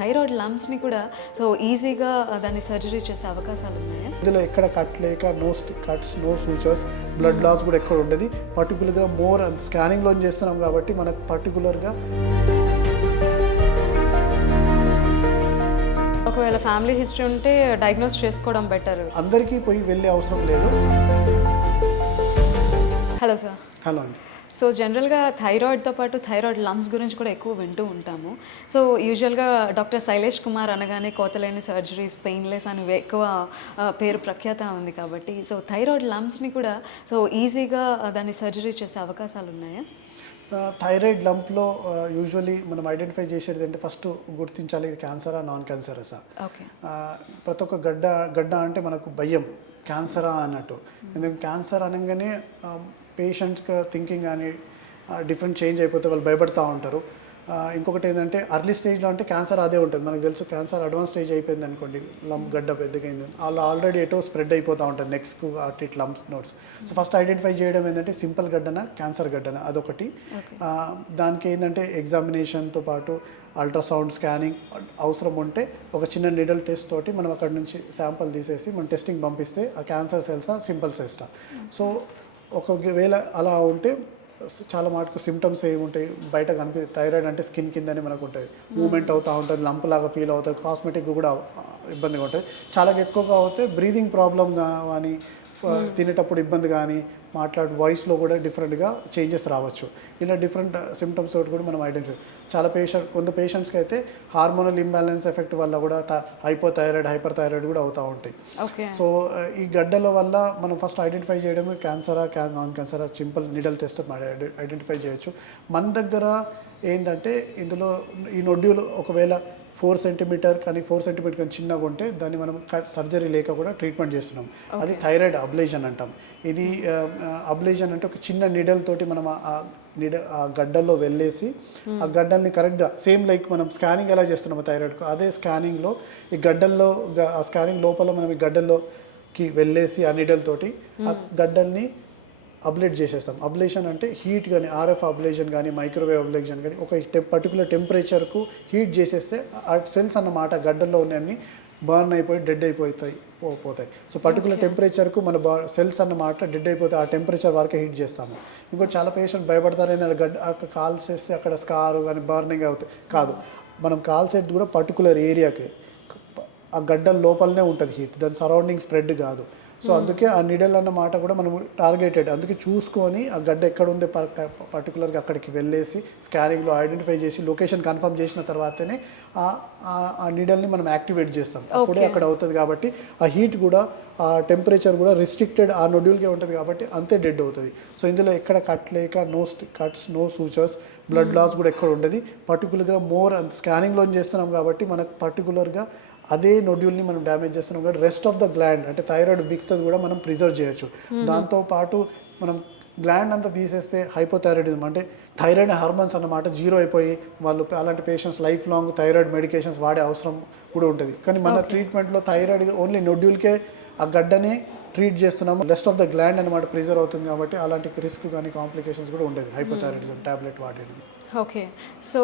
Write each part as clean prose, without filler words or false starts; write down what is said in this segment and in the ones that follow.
Thyroid లంప్స్ని కూడా so ఈజీగా దాన్ని సర్జరీ చేసే అవకాశాలు ఉన్నాయా? ఇందులో ఎక్కడ కట్ లేక cuts, no sutures, blood loss కూడా ఎక్కడ ఉండదు. పర్టికులర్గా మోర్ స్కానింగ్లో చేస్తున్నాం కాబట్టి మనకు పర్టికులర్గా ఒకవేళ ఫ్యామిలీ హిస్టరీ ఉంటే డయాగ్నోస్ చేసుకోవడం బెటర్. అందరికీ పోయి వెళ్ళే అవసరం లేదు. Hello sir. హలో అండి. సో జనరల్గా థైరాయిడ్తో పాటు థైరాయిడ్ లంప్స్ గురించి కూడా ఎక్కువ వింటూ ఉంటాము. సో యూజువల్గా డాక్టర్ శైలేష్ కుమార్ అనగానే కోతలేని సర్జరీస్, పెయిన్లెస్ అని ఎక్కువ పేరు ప్రఖ్యాత ఉంది కాబట్టి సో థైరాయిడ్ లంప్స్ని కూడా సో ఈజీగా దాన్ని సర్జరీ చేసే అవకాశాలు ఉన్నాయా? థైరాయిడ్ లంప్లో యూజువలీ మనం ఐడెంటిఫై చేసేది అంటే ఫస్ట్ గుర్తించాలి ఇది క్యాన్సరా, నాన్ క్యాన్సరా సార్. ఓకే. ప్రతి ఒక్క గడ్డ అంటే మనకు భయం క్యాన్సరా అన్నట్టు. ఎందుకంటే క్యాన్సర్ అనగానే పేషెంట్కి థింకింగ్ కానీ డిఫరెంట్ చేంజ్ అయిపోతే వాళ్ళు భయపడుతూ ఉంటారు. ఇంకొకటి ఏంటంటే అర్లీ స్టేజ్లో అంటే క్యాన్సర్ అదే ఉంటుంది. మనకు తెలుసు క్యాన్సర్ అడ్వాన్స్ స్టేజ్ అయిపోయింది అనుకోండి, లంప్ గడ్డ పెద్దగైంది, వాళ్ళు ఆల్రెడీ ఎటో స్ప్రెడ్ అయిపోతూ ఉంటుంది next at it lumps notes. So first identify చేయడం ఏంటంటే సింపుల్ గడ్డన, క్యాన్సర్ గడ్డన, అదొకటి. దానికి ఏంటంటే ఎగ్జామినేషన్తో పాటు అల్ట్రాసౌండ్, స్కానింగ్ అవసరం ఉంటే ఒక చిన్న నిడల్ టెస్ట్ తోటి మనం అక్కడ నుంచి శాంపుల్ తీసేసి మనం టెస్టింగ్ పంపిస్తే ఆ క్యాన్సర్ సెల్సా, సింపుల్ సెల్సా. సో ఒకవేళ అలా ఉంటే చాలా మటుకు సిమ్టమ్స్ ఏముంటాయి బయట థైరాయిడ్ అంటే స్కిన్ కిందనే మనకు ఉంటుంది, మూమెంట్ అవుతూ ఉంటుంది, లంప్ లాగా ఫీల్ అవుతుంది, కాస్మెటిక్ కూడా ఇబ్బందిగా ఉంటుంది. చాలా ఎక్కువగా అవుతే బ్రీదింగ్ ప్రాబ్లమ్ కానీ, తినేటప్పుడు ఇబ్బంది కానీ, మాట్లాడే వాయిస్లో కూడా డిఫరెంట్గా చేంజెస్ రావచ్చు. ఇలా డిఫరెంట్ సిమ్టమ్స్ తోటి కూడా మనం ఐడెంటిఫై. కొంత పేషెంట్స్కి అయితే హార్మోనల్ ఇంబ్యాలెన్స్ ఎఫెక్ట్ వల్ల కూడా హైపోథైరాయిడ్, హైపర్ థైరాయిడ్ కూడా అవుతూ ఉంటాయి. సో ఈ గడ్డల వల్ల మనం ఫస్ట్ ఐడెంటిఫై చేయడం క్యాన్సరా, నాన్ క్యాన్సరా సింపుల్ నిడల్ టెస్ట్ ఐడెంటిఫై చేయొచ్చు. మన దగ్గర ఏంటంటే ఇందులో ఈ నొడ్యూల్ ఒకవేళ 4 సెంటీమీటర్ కానీ 4 సెంటీమీటర్ కానీ చిన్నగా ఉంటే దాన్ని మనం సర్జరీ లేక కూడా ట్రీట్మెంట్ చేస్తున్నాం. అది థైరాయిడ్ అబ్లేషన్ అంటాం. ఇది అబ్లేషన్ అంటే ఒక చిన్న నీడల్ తోటి మనం ఆ గడ్డల్లో వెళ్ళేసి ఆ గడ్డల్ని కరెక్ట్గా సేమ్ లైక్ మనం స్కానింగ్ ఎలా చేస్తున్నాము థైరాయిడ్కు, అదే స్కానింగ్లో ఈ గడ్డల్లో ఆ స్కానింగ్ లోపల మనం ఈ గడ్డల్లోకి వెళ్ళేసి ఆ నీడల్ తోటి ఆ గడ్డల్ని అబ్లేట్ చేసేస్తాం. అబ్లేషన్ అంటే హీట్ కానీ, ఆర్ఎఫ్ అబ్లేషన్ కానీ, మైక్రోవేవ్ అబ్లేషన్ కానీ ఒక పర్టికులర్ టెంపరేచర్కు హీట్ చేసేస్తే ఆ సెల్స్ అన్నమాట గడ్డల్లో ఉన్నవన్నీ బర్న్ అయిపోయి డెడ్ పోతాయి. సో పర్టికులర్ టెంపరేచర్కు మన సెల్స్ అన్నమాట డెడ్ అయిపోతే ఆ టెంపరేచర్ వరకే హీట్ చేస్తాము. ఇంకోటి చాలా పేషెంట్ భయపడతారు ఏంటంటే అక్కడ కాల్ చేస్తే అక్కడ స్కార్ కానీ బర్నింగ్ అవుతాయి. కాదు, మనం కాల్ సెట్ కూడా పర్టికులర్ ఏరియాకి ఆ గడ్డల లోపలనే ఉంటుంది హీట్, దాని సరౌండింగ్ స్ప్రెడ్ కాదు. సో అందుకే ఆ నీడల్ అన్న మాట కూడా మనం టార్గెటెడ్, అందుకే చూసుకొని ఆ గడ్డ ఎక్కడ ఉంది పర్టికులర్గా అక్కడికి వెళ్ళేసి స్కానింగ్లో ఐడెంటిఫై చేసి లొకేషన్ కన్ఫర్మ్ చేసిన తర్వాతనే ఆ నీడల్ని మనం యాక్టివేట్ చేస్తాం. అప్పుడే అక్కడ అవుతుంది కాబట్టి ఆ హీట్ కూడా ఆ టెంపరేచర్ కూడా రిస్ట్రిక్టెడ్ ఆ నొడ్యూల్కే ఉంటుంది కాబట్టి అంతే డెడ్ అవుతుంది. సో ఇందులో ఎక్కడ కట్ లేక cuts, no sutures, blood loss కూడా ఎక్కడ ఉండదు. పర్టికులర్గా మోర్ స్కానింగ్లో చేస్తున్నాం కాబట్టి మనకు పర్టికులర్గా అదే నొడ్యూల్ని మనం డ్యామేజ్ చేస్తున్నాం కాబట్టి రెస్ట్ ఆఫ్ ద గ్లాండ్ అంటే థైరాయిడ్ బిక్తది కూడా మనం ప్రిజర్వ్ చేయొచ్చు. దాంతోపాటు మనం గ్లాండ్ అంతా తీసేస్తే హైపోథైరాయిడిజం అంటే థైరాయిడ్ హార్మోన్స్ అన్నమాట జీరో అయిపోయి వాళ్ళు అలాంటి patients life long thyroid medications వాడే అవసరం కూడా ఉంటుంది. కానీ మన ట్రీట్మెంట్లో థైరాయిడ్ ఓన్లీ నొడ్యూల్కే ఆ గడ్డనే ట్రీట్ చేస్తున్నాము, రెస్ట్ ఆఫ్ ద గ్లాండ్ అనమాట ప్రిజర్వ్ అవుతుంది కాబట్టి అలాంటి రిస్క్ కానీ కాంప్లికేషన్స్ కూడా ఉండేది హైపోథైరాయిడిజం టాబ్లెట్ వాడేది. ఓకే. సో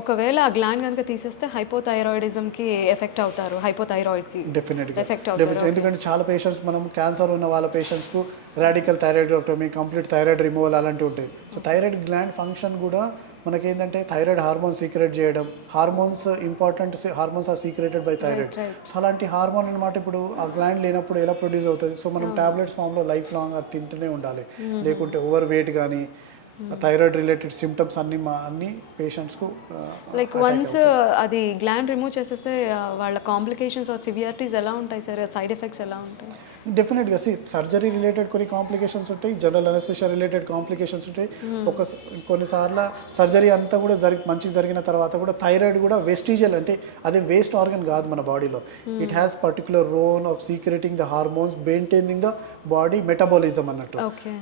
ఒకవేళ ఆ గ్లాండ్ కనుక తీసేస్తే హైపోథైరాయిడిజంకి ఎఫెక్ట్ అవుతారు, హైపోథైరాయిడ్కి డెఫినెట్గా ఎఫెక్ట్ అవుతారు. ఎందుకంటే చాలా పేషెంట్స్ మనం క్యాన్సర్ ఉన్న వాళ్ళ పేషెంట్స్కు radical thyroidectomy, complete thyroid removal అలాంటివి ఉంటాయి. సో థైరాయిడ్ గ్లాండ్ ఫంక్షన్ కూడా మనకేంటంటే థైరాయిడ్ హార్మోన్ సీక్రెట్ చేయడం, hormones important hormones are secreted by thyroid. So అలాంటి హార్మోన్ అనమాట ఇప్పుడు ఆ గ్లాండ్ లేనప్పుడు ఎలా ప్రొడ్యూస్ అవుతుంది. సో మనం టాబ్లెట్స్ ఫామ్లో లైఫ్ లాంగ్ అది తింటూనే ఉండాలి. లేకుంటే ఓవర్ వెయిట్ కానీ థైరాయిడ్ రిలేటెడ్ సిమ్టమ్స్ అన్ని పేషెంట్స్కు లైక్ వన్స్ అది గ్లాండ్ రిమూవ్ చేసేస్తే వాళ్ళ కాంప్లికేషన్స్ ఆర్ సివియారిటీస్ ఎలా ఉంటాయి సార్, సైడ్ ఎఫెక్ట్స్ ఎలా ఉంటాయి? డెఫినెట్గా సర్జరీ రిలేటెడ్ కొన్ని కాంప్లికేషన్స్ ఉంటాయి, జనరల్ అనెస్థీషియా రిలేటెడ్ కాంప్లికేషన్స్ ఉంటాయి. కొన్నిసార్లు సర్జరీ అంతా కూడా మంచిగా జరిగిన తర్వాత కూడా థైరాయిడ్ కూడా వెస్టిజియల్ అంటే అదే వేస్ట్ ఆర్గన్ కాదు మన బాడీలో. It has particular role of secreting the hormones, maintaining the body metabolism అన్నట్టు.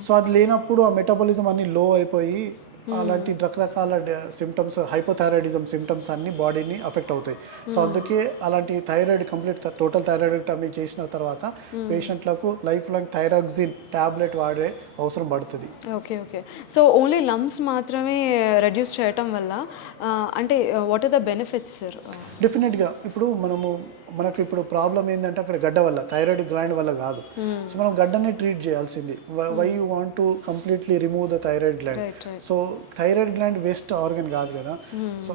సో అది లేనప్పుడు ఆ మెటబాలిజం అన్ని లో అయిపోయి అలాంటి రకరకాల సిమ్టమ్స్, హైపోథైరాయిడిజం సిమ్టమ్స్ అన్ని బాడీని అఫెక్ట్ అవుతాయి. సో అందుకే అలాంటి థైరాయిడ్ కంప్లీట్ టోటల్ థైరాయిడెక్టమీ చేసిన తర్వాత పేషెంట్లకు లైఫ్ లాంగ్ థైరాక్సిన్ టాబ్లెట్ వాడే అవసరం పడుతుంది. Okay okay. So only lumps మాత్రమే రెడ్యూస్ చేయటం వల్ల అంటే what are the benefits sir? డెఫినెట్గా ఇప్పుడు మనకు ఇప్పుడు ప్రాబ్లం ఏంటంటే అక్కడ గడ్డ వల్ల, థైరాయిడ్ గ్లాండ్ వల్ల కాదు. సో మనం గడ్డనే ట్రీట్ చేయాల్సింది. Why you want to completely remove the thyroid gland. So thyroid gland waste organ కాదు కదా. సో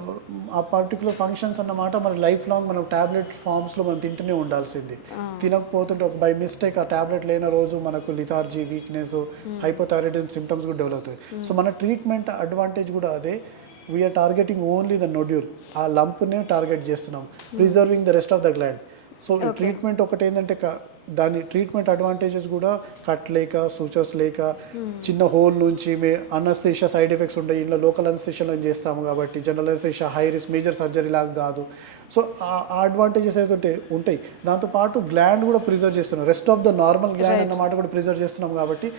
ఆ పర్టికులర్ ఫంక్షన్స్ అన్నమాట మన లైఫ్ లాంగ్ మనం టాబ్లెట్ ఫామ్స్లో మనం తింటూనే ఉండాల్సింది. తినకపోతుంటే ఒక బై మిస్టేక్ ఆ టాబ్లెట్ లేని రోజు మనకు లిథార్జీ, వీక్నెస్, హైపోథైరాయిడిజం సిమ్టమ్స్ కూడా డెవలప్ అవుతాయి. సో మన ట్రీట్మెంట్ అడ్వాంటేజ్ కూడా అదే. వీఆర్ టార్గెటింగ్ ఓన్లీ ద నొడ్యూల్, ఆ లంప్నే టార్గెట్ చేస్తున్నాం, preserving the rest of the gland. So ఈ ట్రీట్మెంట్ ఒకటి ఏంటంటే దాని ట్రీట్మెంట్ అడ్వాంటేజెస్ కూడా కట్ లేక, సూచర్స్ లేక, చిన్న హోల్ నుంచి అనస్థీషియా సైడ్ ఎఫెక్ట్స్ ఉంటాయి. ఇంట్లో లోకల్ అనస్థీషియాలో చేస్తాము కాబట్టి general anaesthesia high risk major surgery లాగా కాదు. సో ఆ అడ్వాంటేజెస్ అయితే ఉంటాయి. దాంతోపాటు గ్లాండ్ కూడా ప్రిజర్వ్ చేస్తున్నాం, rest of the normal gland అన్నమాట కూడా ప్రిజర్వ్ చేస్తున్నాం కాబట్టి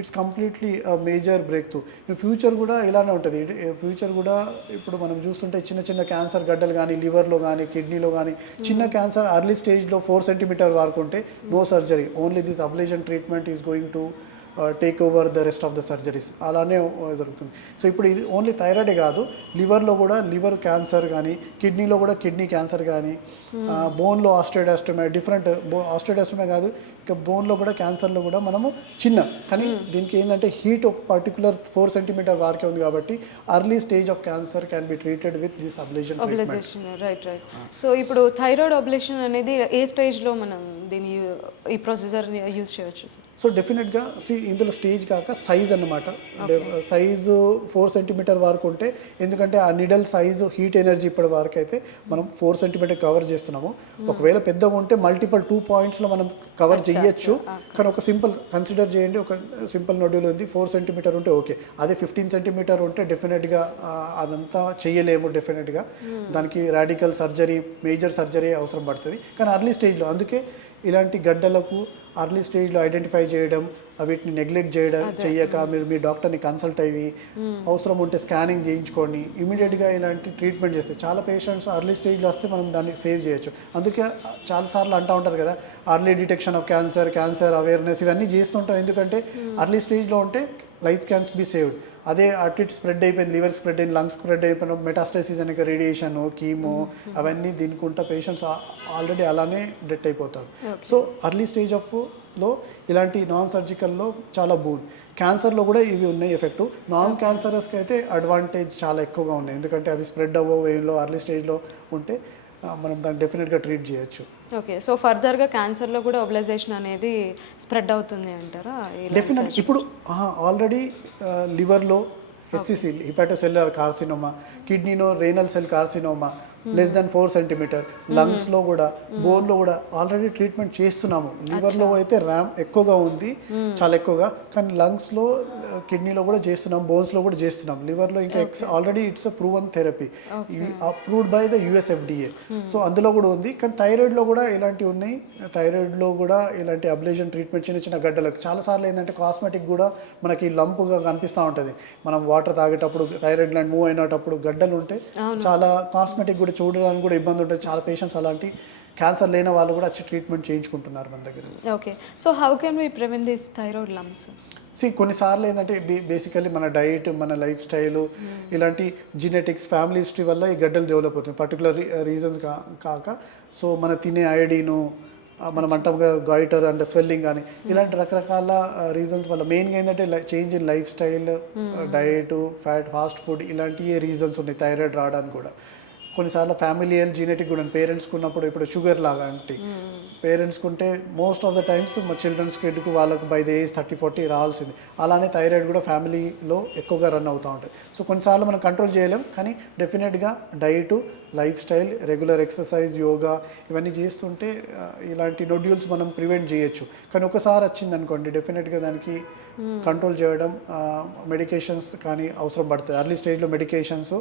it's completely major break through. Future కూడా ఇలానే ఉంటుంది. ఫ్యూచర్ కూడా ఇప్పుడు మనం చూస్తుంటే చిన్న చిన్న క్యాన్సర్ గడ్డలు కానీ, లివర్లో కానీ, కిడ్నీలో కానీ, చిన్న క్యాన్సర్ అర్లీ స్టేజ్లో 4 సెంటీమీటర్ వరకు ఉంటే no surgery, only this ablation treatment is going to take over the rest of the surgeries. అలానే జరుగుతుంది. సో ఇప్పుడు ఇది ఓన్లీ థైరాయిడే కాదు, లివర్లో కూడా లివర్ క్యాన్సర్ కానీ, కిడ్నీలో కూడా కిడ్నీ క్యాన్సర్ కానీ, బోన్లో ఆస్ట్రోడాస్టోమా, డిఫరెంట్ ఆస్ట్రోడాస్టోమా కాదు, ఇక బోన్లో కూడా క్యాన్సర్లో కూడా మనము చిన్న, కానీ దీనికి ఏంటంటే హీట్ ఒక పర్టికులర్ 4 సెంటీమీటర్ వరకే ఉంది కాబట్టి early stage of cancer can be treated with this ablation treatment. Right right. So ఇప్పుడు థైరాయిడ్ అబ్లేషన్ అనేది ఏ స్టేజ్లో మనం ఈ ప్రొసీజర్ని యూజ్ చేయొచ్చు? సో డెఫినెట్గా ఇందులో స్టేజ్ కాక సైజ్ అన్నమాట. సైజు 4 సెంటీమీటర్ వరకు ఉంటే, ఎందుకంటే ఆ నిడల్ సైజు హీట్ ఎనర్జీ ఇప్పటి వరకు అయితే మనం 4 సెంటీమీటర్ కవర్ చేస్తున్నాము. ఒకవేళ పెద్దగా ఉంటే మల్టిపుల్ 2 పాయింట్స్లో మనం కవర్ చేయొచ్చు. కానీ ఒక సింపుల్ కన్సిడర్ చేయండి, ఒక సింపుల్ నొడ్యూల్ ఉంది 4 సెంటీమీటర్ ఉంటే ఓకే. అదే 15 సెంటీమీటర్ ఉంటే డెఫినెట్గా అదంతా చేయలేము. డెఫినెట్గా దానికి రాడికల్ సర్జరీ, మేజర్ సర్జరీ అవసరం పడుతుంది. కానీ అర్లీ స్టేజ్లో, అందుకే ఇలాంటి గడ్డలకు అర్లీ స్టేజ్లో ఐడెంటిఫై చేయడం, వీటిని నెగ్లెక్ట్ చేయక మీరు మీ డాక్టర్ని కన్సల్ట్ అయ్యి అవసరం ఉంటే స్కానింగ్ చేయించుకొని ఇమీడియట్గా ఇలాంటి ట్రీట్మెంట్ చేస్తే చాలా పేషెంట్స్ అర్లీ స్టేజ్లో వస్తే మనం దాన్ని సేవ్ చేయొచ్చు. అందుకే చాలాసార్లు అంటూ ఉంటారు కదా, early detection of cancer, cancer awareness ఇవన్నీ చేస్తుంటాం. ఎందుకంటే అర్లీ స్టేజ్లో ఉంటే లైఫ్ క్యాన్స్ బి సేవ్డ్. అదే అటు ఇటు స్ప్రెడ్ అయిపోయింది, లివర్ స్ప్రెడ్ అయింది, లంగ్స్ స్ప్రెడ్ అయిపోయిన మెటాస్టైసిస్ అనే రేడియేషన్, కీమో అవన్నీ దీనికుంటా పేషెంట్స్ ఆల్రెడీ అలానే డెత్ అయిపోతారు. సో అర్లీ స్టేజ్ ఆఫ్లో ఇలాంటి నాన్ సర్జికల్లో చాలా బూన్. క్యాన్సర్లో కూడా ఇవి ఉన్నాయి ఎఫెక్ట్. నాన్ క్యాన్సరస్కి అయితే అడ్వాంటేజ్ చాలా ఎక్కువగా ఉన్నాయి, ఎందుకంటే అవి స్ప్రెడ్ అవ్వవు వేలో అర్లీ స్టేజ్లో ఉంటే మనం దాన్ని డెఫినెట్గా ట్రీట్ చేయొచ్చు. ఓకే. సో ఫర్దర్గా క్యాన్సర్లో కూడా ఒబలైజేషన్ అనేది స్ప్రెడ్ అవుతుంది అంటారా? డెఫినెట్. ఇప్పుడు ఆల్రెడీ లివర్లో ఎస్సిసి, హిపాటోసెల్యులర్ కార్సినోమా, కిడ్నీలో renal cell carcinoma less than 4 centimetre, లంగ్స్లో కూడా, బోన్లో కూడా ఆల్రెడీ ట్రీట్మెంట్ చేస్తున్నాము. లివర్లో అయితే ర్యామ్ ఎక్కువగా ఉంది, చాలా ఎక్కువగా, కానీ లంగ్స్లో, కిడ్నీలో కూడా చేస్తున్నాం, బోన్స్లో కూడా చేస్తున్నాం. లివర్లో ఇంకా already it's a proven therapy, approved by the USFDA. So అందులో కూడా ఉంది. కానీ థైరాయిడ్లో కూడా ఇలాంటివి ఉన్నాయి. థైరాయిడ్లో కూడా ఇలాంటి అబ్లేషన్ ట్రీట్మెంట్ చిన్న చిన్న గడ్డలకు చాలాసార్లు ఏంటంటే కాస్మెటిక్ కూడా మనకి లంపుగా కనిపిస్తూ ఉంటుంది. మనం వాటర్ తాగేటప్పుడు థైరాయిడ్ గ్లాండ్ మూవ్ అయినప్పుడు గడ్డలు ఉంటే చాలా కాస్మెటిక్ కూడా చూడడానికి కూడా ఇబ్బంది ఉంటుంది. చాలా పేషెంట్స్ అలాంటి క్యాన్సర్ లేని వాళ్ళు కూడా వచ్చి ట్రీట్మెంట్ చేయించుకుంటున్నారు మన దగ్గర. Okay. So how can we prevent this thyroid lumps? కొన్నిసార్లు ఏంటంటే బేసికలీ మన డైట్, మన లైఫ్ స్టైల్, ఇలాంటి జీనెటిక్స్, ఫ్యామిలీ హిస్టరీ వల్ల ఈ గడ్డలు డెవలప్ అవుతుంది. పర్టికులర్ రీజన్స్ కాక, సో మన తినే ఐడిను, మనం అంటాంగా గాయిటర్ అండ్ స్వెల్లింగ్ కానీ, ఇలాంటి రకరకాల రీజన్స్ వల్ల మెయిన్గా ఏంటంటే change in life style, diet, fast food, ఇలాంటి రీజన్స్ ఉన్నాయి థైరాయిడ్ రావడానికి కూడా. కొన్నిసార్లు ఫ్యామిలియల్ జీనెటిక్ కూడా పేరెంట్స్కి ఉన్నప్పుడు, ఇప్పుడు షుగర్ లాగా అంటే పేరెంట్స్కి ఉంటే మోస్ట్ ఆఫ్ ద టైమ్స్ మా చిల్డ్రన్స్ కిడ్కు వాళ్ళకు బై ద ఏజ్ 30-40 రావాల్సింది. అలానే థైరాయిడ్ కూడా ఫ్యామిలీలో ఎక్కువగా రన్ అవుతూ ఉంటాయి. సో కొన్నిసార్లు మనం కంట్రోల్ చేయలేం, కానీ డెఫినెట్గా diet, life style, regular exercise, yoga ఇవన్నీ చేస్తుంటే ఇలాంటి నొడ్యూల్స్ మనం ప్రివెంట్ చేయొచ్చు. కానీ ఒకసారి వచ్చింది అనుకోండి, డెఫినెట్గా దానికి కంట్రోల్ చేయడం, మెడికేషన్స్ కానీ అవసరం పడుతుంది. అర్లీ స్టేజ్లో మెడికేషన్స్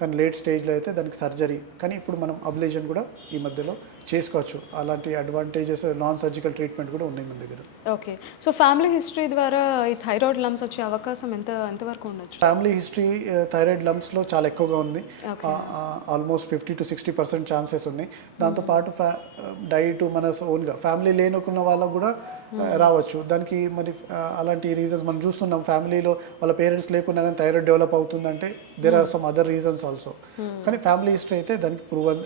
కానీ లేట్ స్టేజ్లో అయితే దానికి సర్జరీ, కానీ ఇప్పుడు మనం అబ్లేషన్ కూడా ఈ మధ్యలో చేసుకోవచ్చు. అలాంటి అడ్వాంటేజెస్ నాన్ సర్జికల్ ట్రీట్మెంట్ కూడా ఉన్నాయి మన దగ్గర. ఓకే. సో ఫ్యామిలీ హిస్టరీ ద్వారా ఈ థైరాయిడ్ లంప్స్ వచ్చే అవకాశం ఎంతవరకు ఉండొచ్చు? ఫ్యామిలీ హిస్టరీ థైరాయిడ్ లంప్స్లో చాలా ఎక్కువగా ఉంది. ఆల్మోస్ట్ 50-60% ఛాన్సెస్ ఉన్నాయి. దాంతోపాటు డైట్ మన ఓన్గా ఫ్యామిలీ లేనుకున్న వాళ్ళకు కూడా రావచ్చు. దానికి మరి అలాంటి రీజన్స్ మనం చూస్తున్నాం. ఫ్యామిలీలో వాళ్ళ పేరెంట్స్ లేకున్నా కానీ థైరాయిడ్ డెవలప్ అవుతుందంటే there are some other reasons also. కానీ ఫ్యామిలీ హిస్టరీ అయితే దానికి ప్రూవన్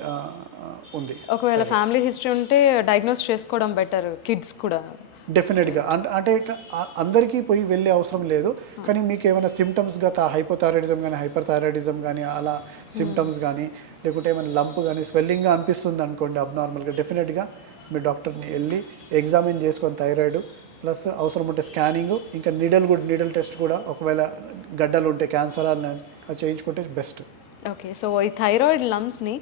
ఉంది. ఒకవేళ ఫ్యామిలీ హిస్టరీ ఉంటే డయాగ్నోస్ చేసుకోవడం బెటర్ కిడ్స్ కూడా. డెఫినెట్గా అంటే అందరికీ పోయి వెళ్ళే అవసరం లేదు. కానీ మీకు ఏమైనా సిమ్టమ్స్ గత హైపోథైరాయిడిజం కానీ హైపర్ థైరాయిడిజం కానీ అలా సిమ్టమ్స్ కానీ లేకుంటే ఏమైనా లంప్ కానీ స్వెల్లింగ్గా అనిపిస్తుంది అనుకోండి అబ్నార్మల్గా, డెఫినెట్గా మీ డాక్టర్ని వెళ్ళి ఎగ్జామిన్ చేసుకొని థైరాయిడ్ ప్లస్ అవసరం ఉంటే స్కానింగ్, ఇంకా నీడల్ టెస్ట్ కూడా ఒకవేళ గడ్డలు ఉంటే క్యాన్సర్ అని చేయించుకుంటే బెస్ట్. ఓకే. సో ఈ థైరాయిడ్ లంప్స్ని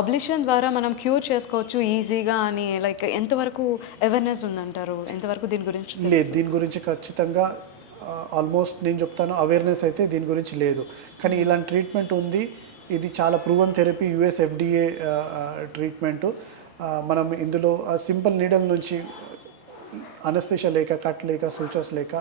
అబ్లిషన్ ద్వారా మనం క్యూర్ చేసుకోవచ్చు ఈజీగా అని లైక్ ఎంతవరకు అవేర్నెస్ ఉందంటారు? ఎంతవరకు దీని గురించి లేదు, దీని గురించి ఖచ్చితంగా ఆల్మోస్ట్ నేను చెప్తాను అవేర్నెస్ అయితే దీని గురించి లేదు. కానీ ఇలాంటి ట్రీట్మెంట్ ఉంది. ఇది చాలా proven therapy, US FDA treatment. మనం ఇందులో సింపుల్ నీడల్ నుంచి అనస్థిషియా లేక కట్ లేక సూచర్స్ లేక,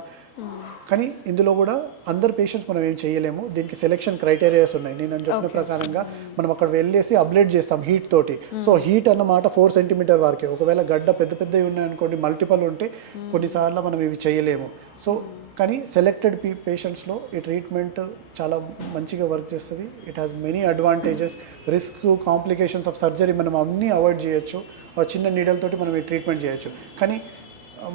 కానీ ఇందులో కూడా అందరు పేషెంట్స్ మనం ఏం చేయలేము. దీనికి సెలెక్షన్ క్రైటీరియాస్ ఉన్నాయి. నేను చెప్పిన ప్రకారంగా మనం అక్కడ వెళ్ళేసి అబ్లేట్ చేస్తాం హీట్ తోటి. సో హీట్ అన్నమాట 4 సెంటీమీటర్ వరకే. ఒకవేళ గడ్డ పెద్దవి ఉన్నాయనుకోండి, మల్టిపల్ ఉంటే కొన్నిసార్లు మనం ఇవి చేయలేము. సో కానీ సెలెక్టెడ్ పేషెంట్స్లో ఈ ట్రీట్మెంట్ చాలా మంచిగా వర్క్ చేస్తుంది. It has many advantages. Risk complications of surgery మనం అన్నీ అవాయిడ్ చేయొచ్చు. చిన్న నీడల్ తోటి మనం ఈ ట్రీట్మెంట్ చేయొచ్చు. కానీ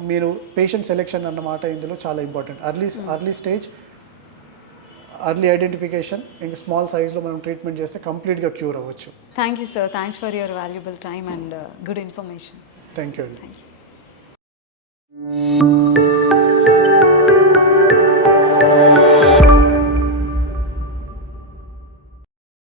మీరు పేషెంట్ సెలెక్షన్ అన్నమాట ఇందులో చాలా important. Early stage, early identification, ఇంకా స్మాల్ సైజ్లో మనం ట్రీట్మెంట్ చేస్తే కంప్లీట్గా క్యూర్ అవ్వచ్చు. Thank you sir. Thanks for your valuable time and good information. Thank you అండి.